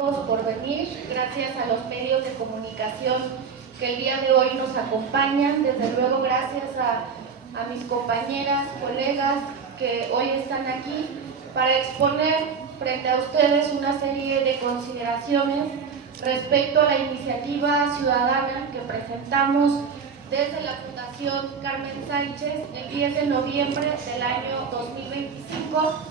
Por venir, gracias a los medios de comunicación que el día de hoy nos acompañan, desde luego gracias a mis compañeras, colegas que hoy están aquí para exponer frente a ustedes una serie de consideraciones respecto a la iniciativa ciudadana que presentamos desde la Fundación Carmen Sánchez el 10 de noviembre del año 2025.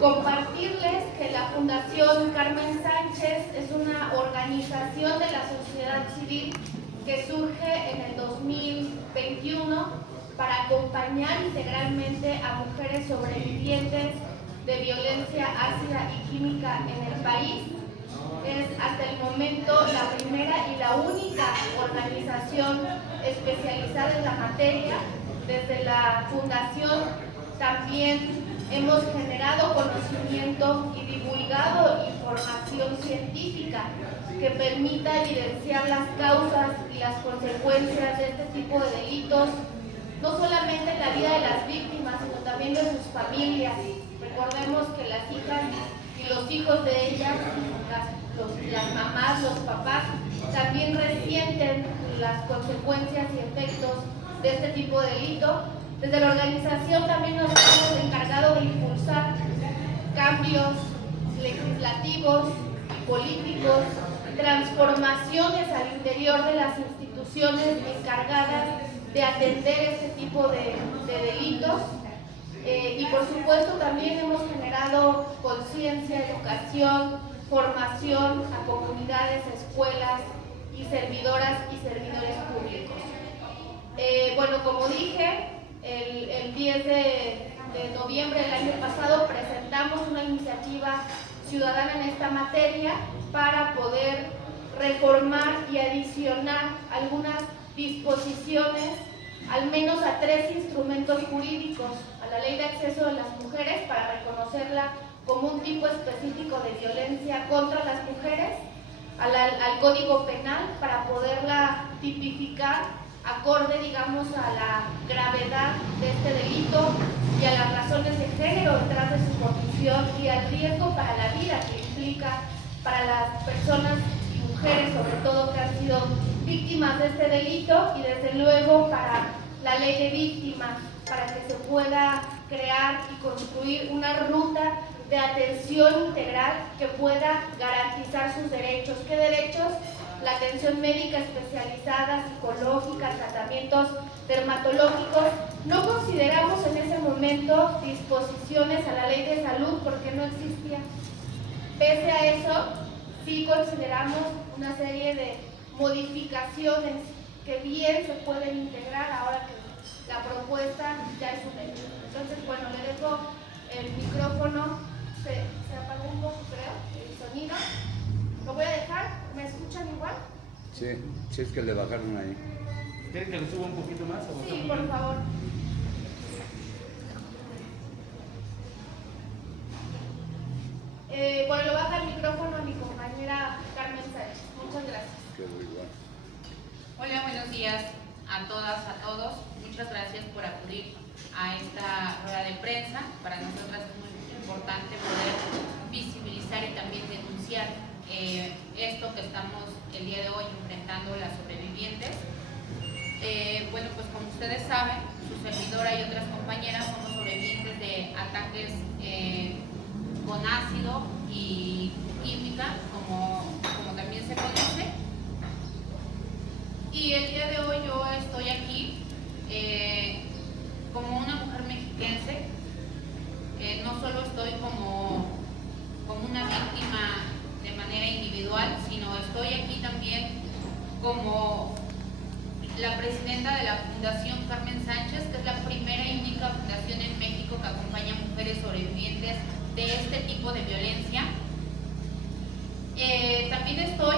Compartirles que la Fundación Carmen Sánchez es una organización de la sociedad civil que surge en el 2021 para acompañar integralmente a mujeres sobrevivientes de violencia ácida y química en el país. Es hasta el momento la primera y la única organización especializada en la materia. Desde la Fundación también hemos generado conocimiento y divulgado información científica que permita evidenciar las causas y las consecuencias de este tipo de delitos, no solamente en la vida de las víctimas, sino también de sus familias. Recordemos que las hijas y los hijos de ellas, las mamás, los papás, también resienten las consecuencias y efectos de este tipo de delito. Desde la organización también nos hemos encargado de impulsar cambios legislativos y políticos, transformaciones al interior de las instituciones encargadas de atender este tipo de delitos. Y por supuesto también hemos generado conciencia, educación, formación a comunidades, escuelas y servidoras y servidores públicos. Bueno, como dije, el 10 de noviembre del año pasado presentamos una iniciativa ciudadana en esta materia para poder reformar y adicionar algunas disposiciones, al menos a 3 instrumentos jurídicos: a la Ley de Acceso de las Mujeres para reconocerla como un tipo específico de violencia contra las mujeres, al Código Penal para poderla tipificar acorde, digamos, a la gravedad de este delito y a las razones de género detrás de su comisión y al riesgo para la vida que implica para las personas y mujeres, sobre todo, que han sido víctimas de este delito, y desde luego para la ley de víctimas, para que se pueda crear y construir una ruta de atención integral que pueda garantizar sus derechos. ¿Qué derechos? La atención médica especializada, psicológica, tratamientos dermatológicos. No consideramos en ese momento disposiciones a la ley de salud porque no existía. Pese a eso, sí consideramos una serie de modificaciones que bien se pueden integrar ahora que la propuesta ya es un hecho. Entonces, bueno, le dejo el micrófono. Se apagó un poco, creo, el sonido. Lo voy a dejar. ¿Me escuchan igual? Sí, sí, es que le bajaron ahí. ¿Quieren que le suba un poquito más? O sí, por favor. Bueno, le baja el micrófono a mi compañera Carmen Sánchez. Muchas gracias. Quedó igual. Hola, buenos días a todas, a todos. Muchas gracias por acudir a esta rueda de prensa. Para nosotras es muy importante poder visibilizar y también denunciar esto que estamos el día de hoy enfrentando las sobrevivientes. Bueno, pues como ustedes saben, su servidora y otras compañeras somos sobrevivientes de ataques con ácido y química, como también se conoce. Y el día de hoy yo estoy aquí como una mujer mexiquense. No solo estoy como una víctima de manera individual, sino estoy aquí también como la presidenta de la Fundación Carmen Sánchez, que es la primera y única fundación en México que acompaña a mujeres sobrevivientes de este tipo de violencia. También estoy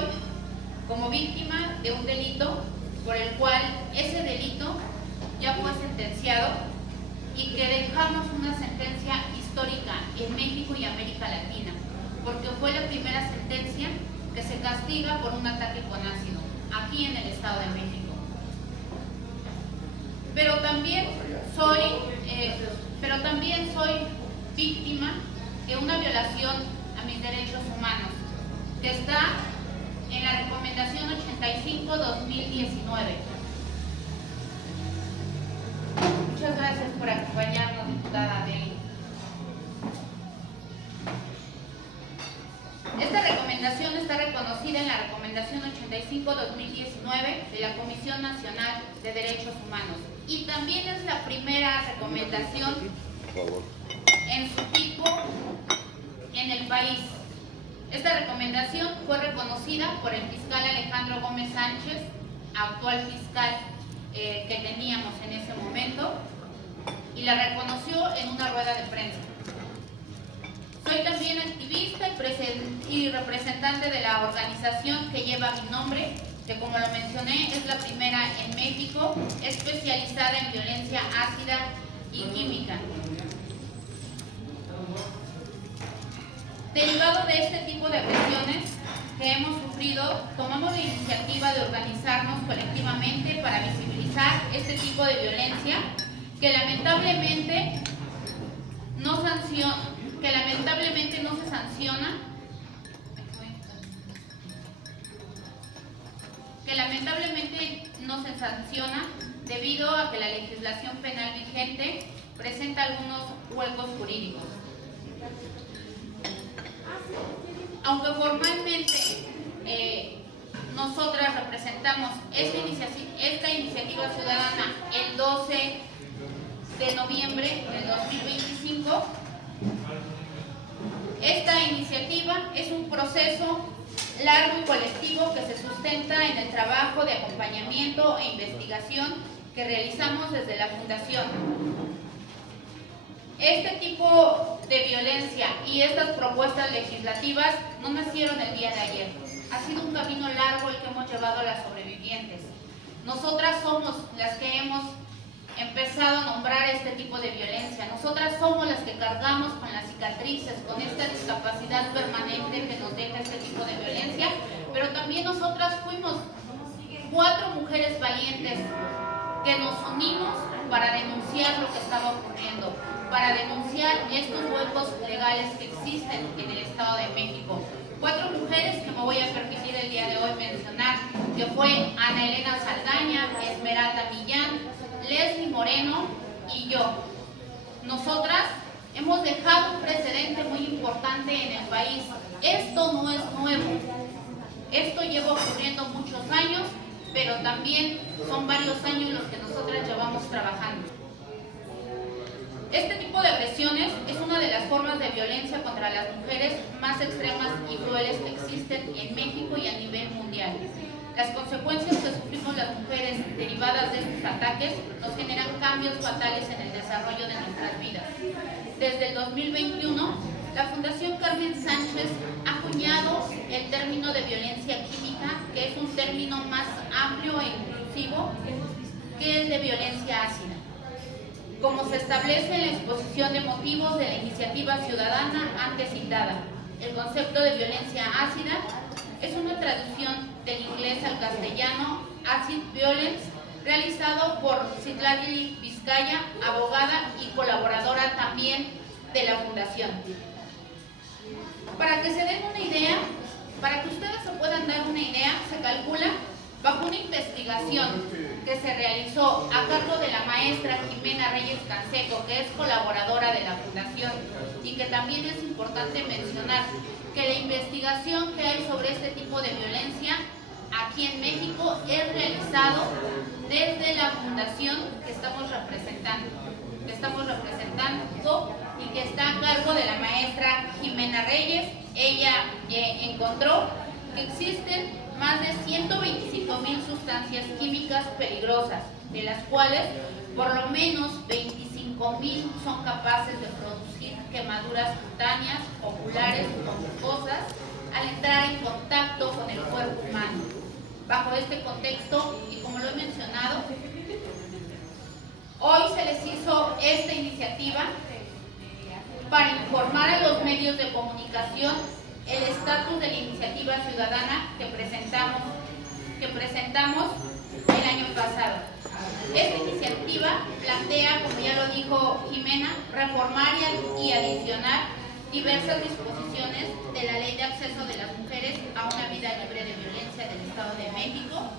como víctima de un delito por el cual ese delito ya fue sentenciado y que dejamos una sentencia histórica en México y América Latina, porque fue la primera sentencia que se castiga por un ataque con ácido aquí en el Estado de México. Pero también soy víctima de una violación a mis derechos humanos, que está en la recomendación 85-2019. Muchas gracias por acompañarnos, diputada Adeli. Esta recomendación está reconocida en la recomendación 85-2019 de la Comisión Nacional de Derechos Humanos y también es la primera recomendación en su tipo en el país. Esta recomendación fue reconocida por el fiscal Alejandro Gómez Sánchez, actual fiscal que teníamos en ese momento, y la reconoció en una rueda de prensa. Soy también activista y representante de la organización que lleva mi nombre, que como lo mencioné es la primera en México especializada en violencia ácida y química. Derivado de este tipo de agresiones que hemos sufrido, tomamos la iniciativa de organizarnos colectivamente para visibilizar este tipo de violencia que lamentablemente no se sanciona debido a que la legislación penal vigente presenta algunos huecos jurídicos. Aunque formalmente nosotras representamos esta iniciativa ciudadana el 12 de noviembre del 2025, esta iniciativa es un proceso largo y colectivo que se sustenta en el trabajo de acompañamiento e investigación que realizamos desde la Fundación. Este tipo de violencia y estas propuestas legislativas no nacieron el día de ayer. Ha sido un camino largo el que hemos llevado a las sobrevivientes. Nosotras somos las que hemos empezado a nombrar este tipo de violencia. Nosotras somos las que cargamos con las cicatrices, con esta discapacidad permanente que nos deja este tipo de violencia, pero también nosotras fuimos 4 mujeres valientes que nos unimos para denunciar lo que estaba ocurriendo, para denunciar estos huecos legales que existen en el Estado de México. 4 mujeres que me voy a permitir el día de hoy mencionar, que fue Ana Elena Saldaña, Esmeralda Millán, Leslie Moreno y yo. Nosotras hemos dejado un precedente muy importante en el país. Esto no es nuevo. Esto lleva ocurriendo muchos años, pero también son varios años los que nosotras llevamos trabajando. Este tipo de agresiones es una de las formas de violencia contra las mujeres más extremas y crueles que existen en México y a nivel mundial. Las consecuencias que sufrimos las mujeres derivadas de estos ataques nos generan cambios fatales en el desarrollo de nuestras vidas. Desde el 2021, la Fundación Carmen Sánchez ha acuñado el término de violencia química, que es un término más amplio e inclusivo que el de violencia ácida. Como se establece en la exposición de motivos de la iniciativa ciudadana antes citada, el concepto de violencia ácida es una traducción del inglés al castellano, Acid Violence, realizado por Citlali Vizcaya, abogada y colaboradora también de la Fundación. Para que se den una idea, para que ustedes se puedan dar una idea, se calcula bajo una investigación que se realizó a cargo de la maestra Jimena Reyes Canseco, que es colaboradora de la Fundación, y que también es importante mencionar que la investigación que hay sobre este tipo de violencia aquí en México es realizado desde la Fundación que estamos representando y que está a cargo de la maestra Jimena Reyes. Ella encontró que existen más de 125,000 sustancias químicas peligrosas, de las cuales por lo menos 25,000 son capaces de producir quemaduras cutáneas, oculares o mucosas al entrar en contacto con el cuerpo humano. Bajo este contexto, y como lo he mencionado, hoy se les hizo esta iniciativa para informar a los medios de comunicación el estatus de la iniciativa ciudadana que presentamos el año pasado. Esta iniciativa plantea, como ya lo dijo Jimena, reformar y adicionar diversas disposiciones disposiciones de la Ley de Acceso de las Mujeres a una Vida Libre de Violencia del Estado de México,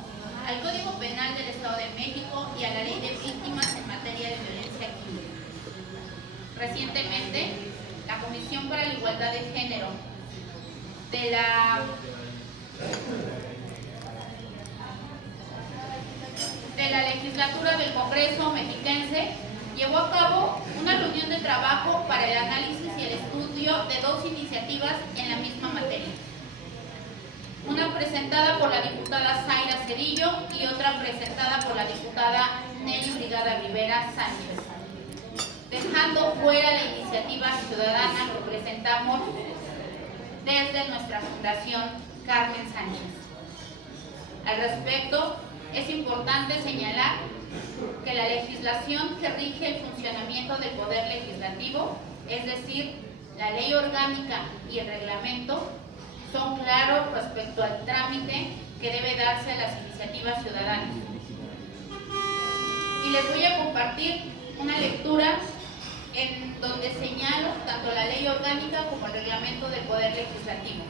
al Código Penal del Estado de México y a la Ley de Víctimas en materia de violencia química. Recientemente, la Comisión para la Igualdad de Género de la legislatura del Congreso mexiquense llevó a cabo una reunión de trabajo para el análisis y el estudio de dos iniciativas en la misma materia. Una presentada por la diputada Zaira Cedillo y otra presentada por la diputada Nelly Brigada Rivera Sánchez, dejando fuera la iniciativa ciudadana que presentamos desde nuestra Fundación Carmen Sánchez. Al respecto, es importante señalar que la legislación que rige el funcionamiento del Poder Legislativo, es decir, la Ley Orgánica y el Reglamento, son claros respecto al trámite que debe darse a las iniciativas ciudadanas. Y les voy a compartir una lectura en donde señalo tanto la Ley Orgánica como el Reglamento del Poder Legislativo.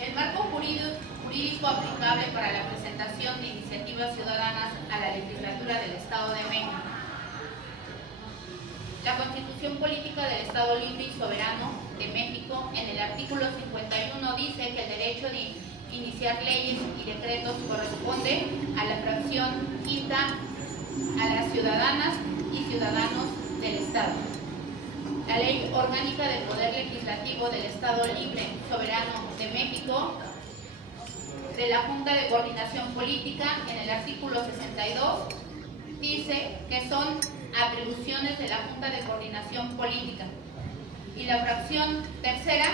El marco jurídico aplicable para la presentación de iniciativas ciudadanas a la legislatura del Estado de México. La Constitución Política del Estado Libre y Soberano de México, en el artículo 51, dice que el derecho de iniciar leyes y decretos corresponde a la fracción quinta a las ciudadanas y ciudadanos del Estado. La Ley Orgánica del Poder Legislativo del Estado Libre Soberano de México, de la Junta de Coordinación Política, en el artículo 62, dice que son atribuciones de la Junta de Coordinación Política. Y la fracción tercera,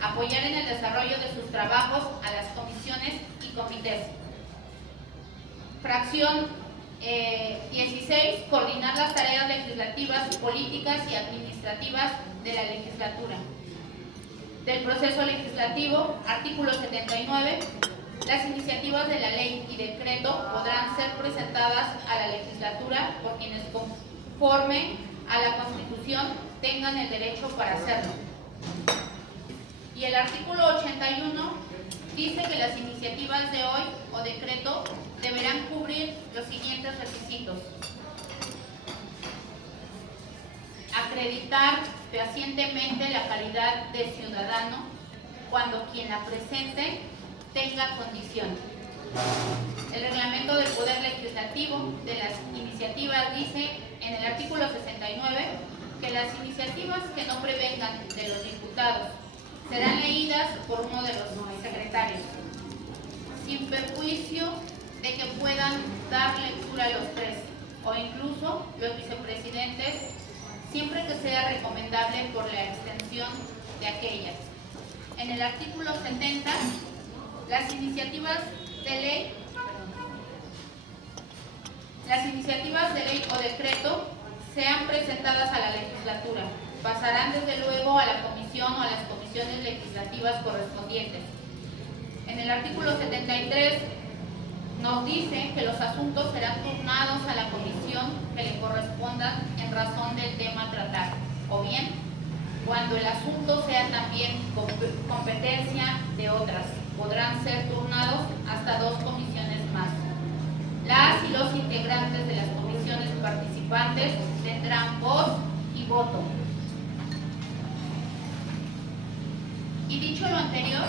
apoyar en el desarrollo de sus trabajos a las comisiones y comités. Fracción 16, coordinar las tareas legislativas, políticas y administrativas de la legislatura. Del proceso legislativo, artículo 79, las iniciativas de la ley y decreto podrán ser presentadas a la legislatura por quienes conforme a la Constitución tengan el derecho para hacerlo. Y el artículo 81 dice que las iniciativas de hoy o decreto deberán cubrir los siguientes requisitos: acreditar fehacientemente la calidad de ciudadano cuando quien la presente tenga condición. El reglamento del Poder Legislativo de las iniciativas dice en el artículo 69 que las iniciativas que no prevengan de los diputados serán leídas por uno de los secretarios, sin perjuicio de que puedan dar lectura a los tres, o incluso los vicepresidentes, siempre que sea recomendable por la extensión de aquellas. En el artículo 70, las iniciativas de ley o decreto sean presentadas a la legislatura, pasarán desde luego a la comisión o a las comisiones legislativas correspondientes. En el artículo 73 nos dice que los asuntos serán turnados a la comisión que le correspondan en razón del tema a tratar, o bien cuando el asunto sea también competencia de otras, podrán ser turnados hasta 2 comisiones más. Las y los integrantes de las comisiones participantes tendrán voz y voto. Y dicho lo anterior,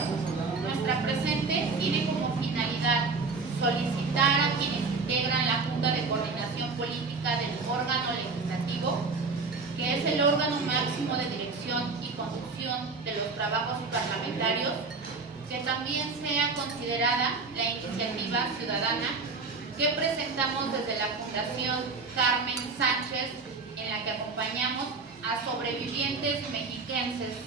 nuestra presente tiene como finalidad solicitar a quienes integran la Junta de Coordinación Política del órgano legislativo, que es el órgano máximo de dirección y conducción de los trabajos parlamentarios, que también sea considerada la iniciativa ciudadana que presentamos desde la Fundación Carmen Sánchez, en la que acompañamos a sobrevivientes mexiquenses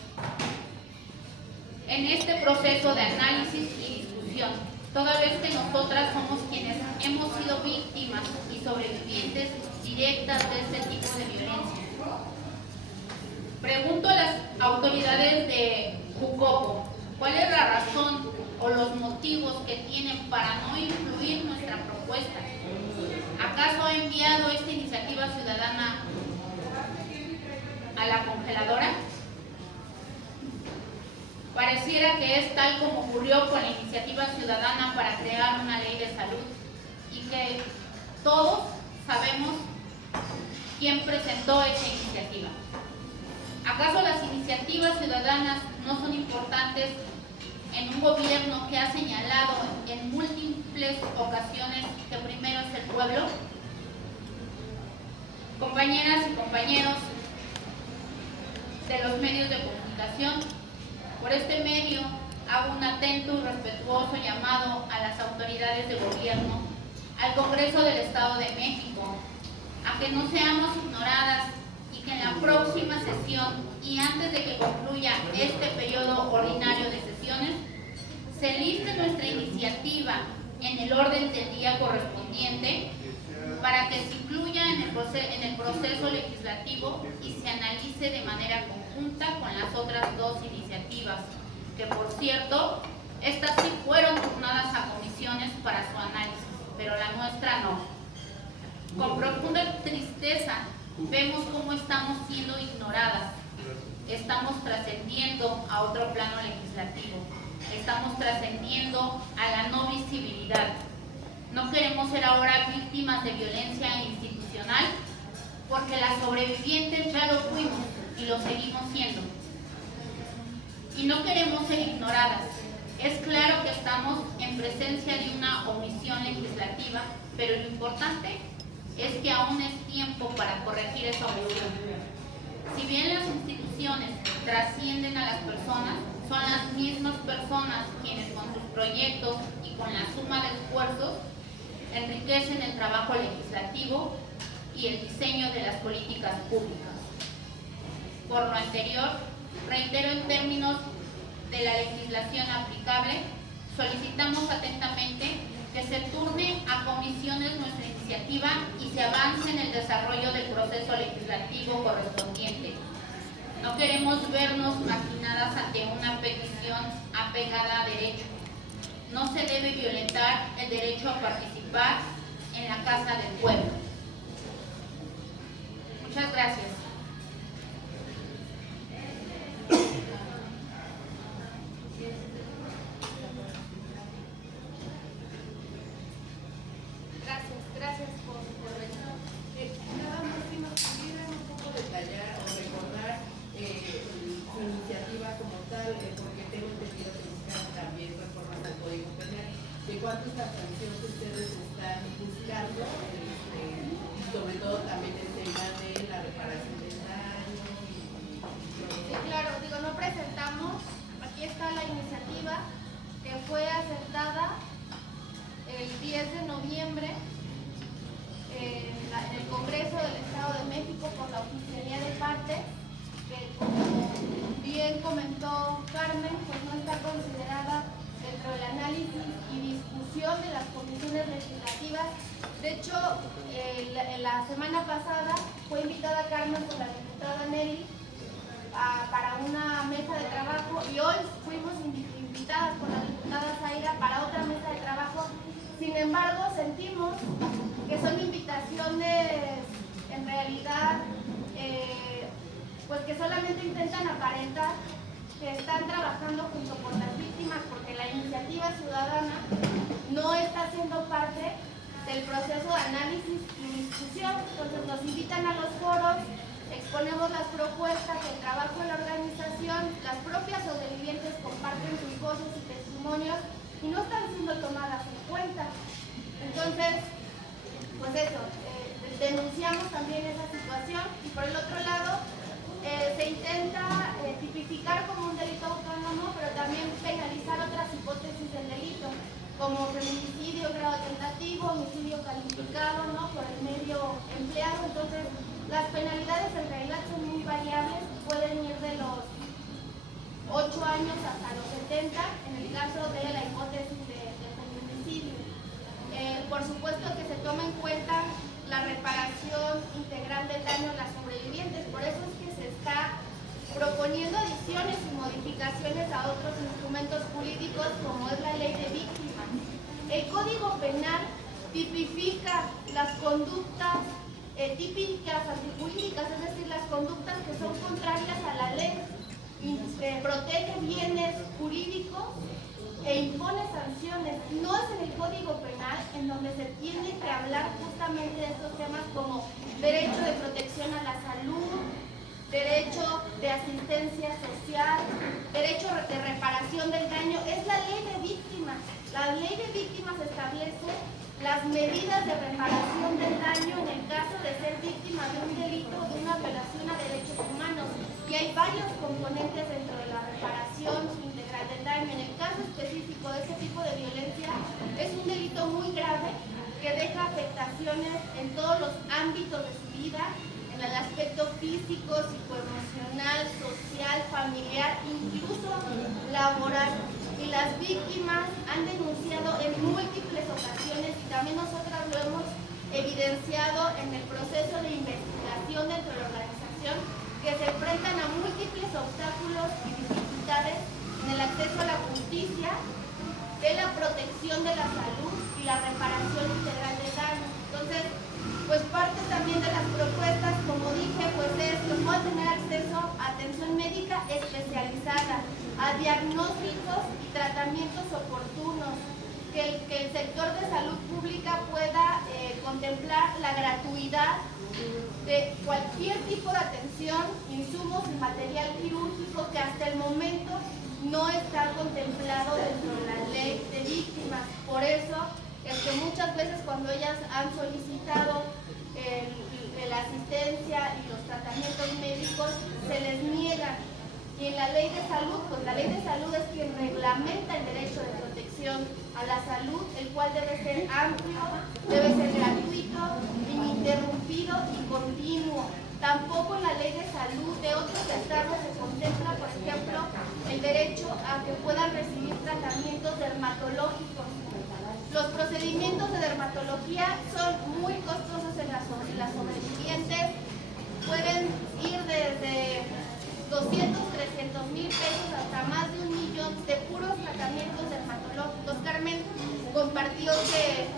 en este proceso de análisis y discusión, toda vez que nosotras somos quienes hemos sido víctimas y sobrevivientes directas de este tipo de violencia. Pregunto a las autoridades de Jucopo, ¿cuál es la razón o los motivos que tienen para no incluir nuestra propuesta? ¿Acaso ha enviado esta iniciativa ciudadana a la congeladora. Pareciera que es tal como ocurrió con la iniciativa ciudadana para crear una ley de salud y que todos sabemos quién presentó esa iniciativa. ¿Acaso las iniciativas ciudadanas no son importantes en un gobierno que ha señalado en múltiples ocasiones que primero es el pueblo? Compañeras y compañeros de los medios de comunicación, por este medio hago un atento y respetuoso llamado a las autoridades de gobierno, al Congreso del Estado de México, a que no seamos ignoradas y que en la próxima sesión y antes de que concluya este periodo ordinario de sesiones, se liste nuestra iniciativa en el orden del día correspondiente para que se incluya en el proceso legislativo y se analice de manera conjunta con las otras dos iniciativas, que por cierto, estas sí fueron turnadas a comisiones para su análisis, pero la nuestra no. Con profunda tristeza vemos cómo estamos siendo ignoradas, estamos trascendiendo a otro plano legislativo, estamos trascendiendo a la no visibilidad. No queremos ser ahora víctimas de violencia institucional, porque las sobrevivientes ya lo fuimos y lo seguimos siendo. Y no queremos ser ignoradas. Es claro que estamos en presencia de una omisión legislativa, pero lo importante es que aún es tiempo para corregir esa omisión. Si bien las instituciones trascienden a las personas, son las mismas personas quienes con sus proyectos y con la suma de esfuerzos enriquecen el trabajo legislativo y el diseño de las políticas públicas. Por lo anterior, reitero en términos de la legislación aplicable, solicitamos atentamente que se turne a comisiones nuestra iniciativa y se avance en el desarrollo del proceso legislativo correspondiente. No queremos vernos marginadas ante una petición apegada a derecho. No se debe violentar el derecho a participar en la Casa del Pueblo. Muchas gracias. Gracias por venir. Nada más si nos pudieran un poco detallar o recordar su iniciativa como tal, porque tengo entendido que buscan también reformas al Código Penal. ¿De cuánto es la sanción que ustedes están buscando? Y sobre todo también el tema de la reparación del daño. Sí, claro, no presentamos, aquí está la iniciativa que fue aceptada el 10 de noviembre en el Congreso del Estado de México por la Oficialía de Partes, que como bien comentó Carmen, pues no está considerada dentro del análisis y discusión de las comisiones legislativas. De hecho, la semana pasada fue invitada Carmen por la diputada Nelly para una mesa de trabajo y hoy fuimos invitadas por la diputada Zaira para otra mesa de trabajo. Sin embargo, sentimos que son invitaciones en realidad pues que solamente intentan aparentar que están trabajando junto con las víctimas, porque la iniciativa ciudadana no está siendo parte del proceso de análisis y discusión. Entonces nos invitan a los foros, exponemos las propuestas, el trabajo de la organización, las propias sobrevivientes comparten sus voces y testimonios y no están siendo tomadas en cuenta. Entonces, pues eso, denunciamos también esa situación y por el otro lado se intenta tipificar como un delito autónomo, pero también penalizar otras hipótesis del delito, como feminicidio, grado tentativo, homicidio calificado, ¿no?, por el medio empleado. Entonces, las penalidades en realidad son muy variables, pueden ir de los 8 años hasta los 70, en el caso de la hipótesis de feminicidio. Por supuesto que se toma en cuenta la reparación integral del daño a las sobrevivientes, por eso es que se está proponiendo adiciones y modificaciones a otros instrumentos jurídicos como es la ley de víctimas. El Código Penal tipifica las conductas típicas antijurídicas, es decir, las conductas que son contrarias a la ley, protege bienes jurídicos e impone sanciones. No es en el Código Penal en donde se tiene que hablar justamente de estos temas como derecho de protección a la salud, derecho de asistencia social, derecho de reparación del daño. Es la ley de víctimas. La ley de víctimas establece las medidas de reparación del daño en el caso de ser víctima de un delito o de una violación a derechos humanos. Y hay varios componentes dentro de la reparación integral del daño. En el caso específico de ese tipo de violencia, es un delito muy grave que deja afectaciones en todos los ámbitos de su vida, en el aspecto físico, psicoemocional, social, familiar, incluso laboral. Y las víctimas han denunciado en múltiples ocasiones, y también nosotras lo hemos evidenciado en el proceso de investigación dentro de la organización, que se enfrentan a múltiples obstáculos y dificultades en el acceso a la justicia, de la protección de la salud y la reparación integral del daño. Entonces, pues parte también de las propuestas, como dije, pues es que puedan tener acceso a atención médica especializada, a diagnósticos y tratamientos oportunos, que el sector de salud pública pueda contemplar la gratuidad de cualquier tipo de atención, insumos y material quirúrgico que hasta el momento no está contemplado dentro de la ley de víctimas. Por eso es que muchas veces cuando ellas han solicitado la asistencia y los tratamientos médicos, se les niegan. Y en la ley de salud, pues la ley de salud es quien reglamenta el derecho de protección a la salud, el cual debe ser amplio, debe ser gratuito, ininterrumpido y continuo. Tampoco en la ley de salud de otros estados se contempla, por ejemplo, el derecho a que puedan recibir tratamientos dermatológicos. Los procedimientos de dermatología son muy costosos en las sobrevivientes, pueden ir desde 200, 300 mil pesos hasta más de 1 millón de puros tratamientos dermatológicos. Carmen compartió que,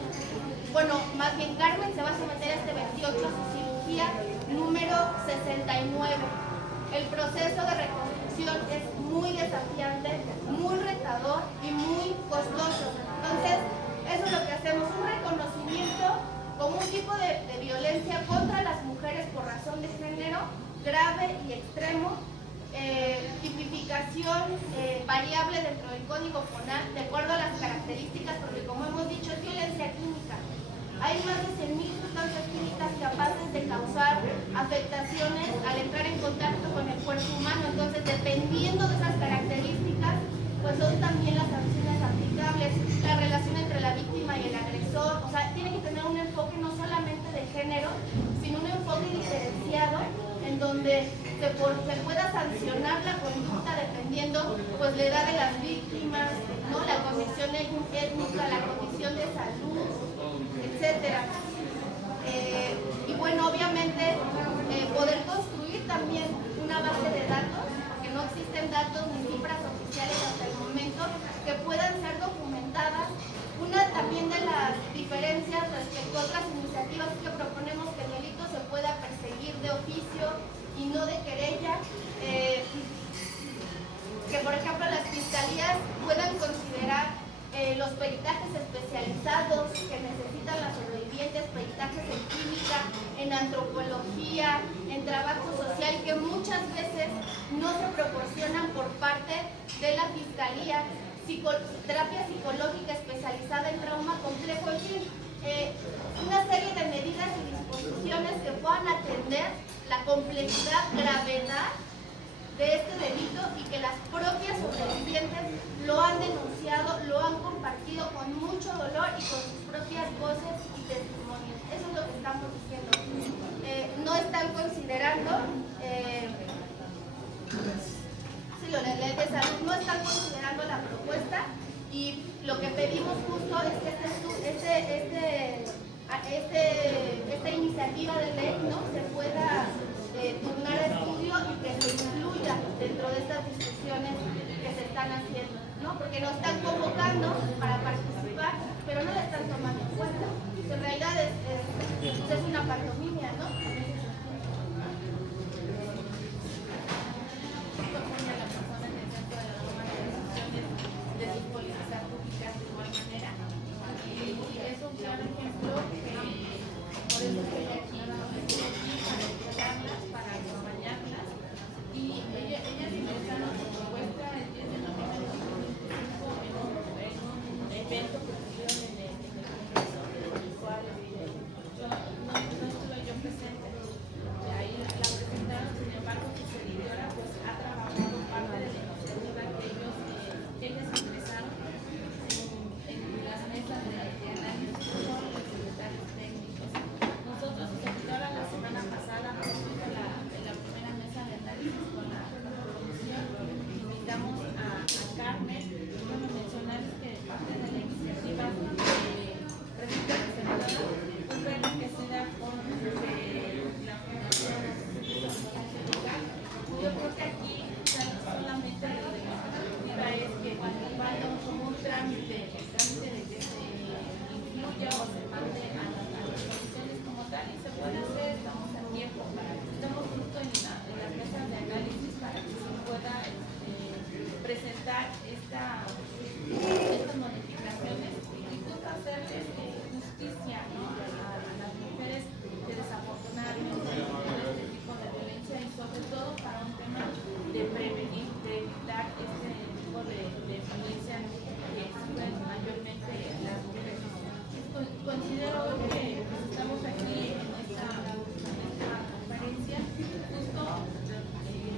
bueno, más bien Carmen se va a someter este 28 a su cirugía número 69. El proceso de reconstrucción es muy desafiante, muy retador y muy costoso. Entonces, eso es lo que hacemos, un reconocimiento como un tipo de violencia contra las mujeres por razón de género, grave y extremo, tipificación variable dentro del Código Penal de acuerdo a las características, porque como hemos dicho, es violencia química. Hay más de 100.000 sustancias químicas capaces de causar afectaciones al entrar en contacto con el cuerpo humano. Entonces, dependiendo de esas características, pues son también las sanciones aplicables, la relación entre la víctima y el agresor. O sea, tiene que tener un enfoque no solamente de género, sino un enfoque diferenciado en donde se pueda sancionar la conducta dependiendo pues la edad de las víctimas, ¿no? La condición étnica, la condición de salud, etcétera. Y bueno, obviamente poder construir también una base de datos, porque no existen datos ni cifras oficiales hasta el momento que puedan ser documentadas. Una también de las diferencias respecto a otras iniciativas es que proponemos que el delito se pueda perseguir de oficio y no de querella, que por ejemplo las fiscalías puedan considerar los peritajes especializados que necesitan las sobrevivientes, peritajes en química, en antropología, en trabajo social, que muchas veces no se proporcionan por parte de la fiscalía, terapia psicológica especializada en trauma complejo, en fin, una serie de medidas y disposiciones que puedan atender la complejidad, gravedad de este delito y que las propias sobrevivientes lo han denunciado, lo han compartido con mucho dolor y con sus propias voces y testimonios. Eso es lo que estamos diciendo. No están considerando, la ley de salud, no están considerando la propuesta, y lo que pedimos justo es que esta iniciativa de ley, ¿no?, se pueda turnar a estudio y que se incluya dentro de estas discusiones que se están haciendo, ¿no? Porque nos están convocando para participar, pero no la están tomando en cuenta. En realidad es una pantomima, ¿no? trámite de que se incluya o se mande a las comisiones como tal y se puede hacer, estamos a tiempo, estamos justo en las mesas de análisis para que se pueda presentar estas modificaciones y justo hacerles justicia, ¿no? a las mujeres que desafortunadamente tienen este tipo de violencia y sobre todo para un tema de prevenir, de evitar este tipo de violencia que sufren mayormente las mujeres. Considero que estamos aquí en esta conferencia justo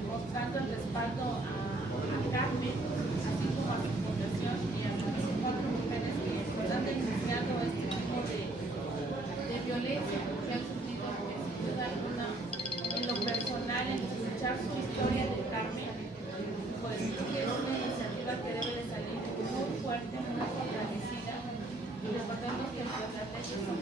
mostrando el respaldo a Carmen, así como a su fundación y a las 4 mujeres que pues, han denunciado este tipo de violencia que han sufrido, sin duda alguna, en lo personal, en escuchar su historia de Carmen, pues es una iniciativa que debe de salir muy fuerte, muy fortalecida, y recordemos que las leyes son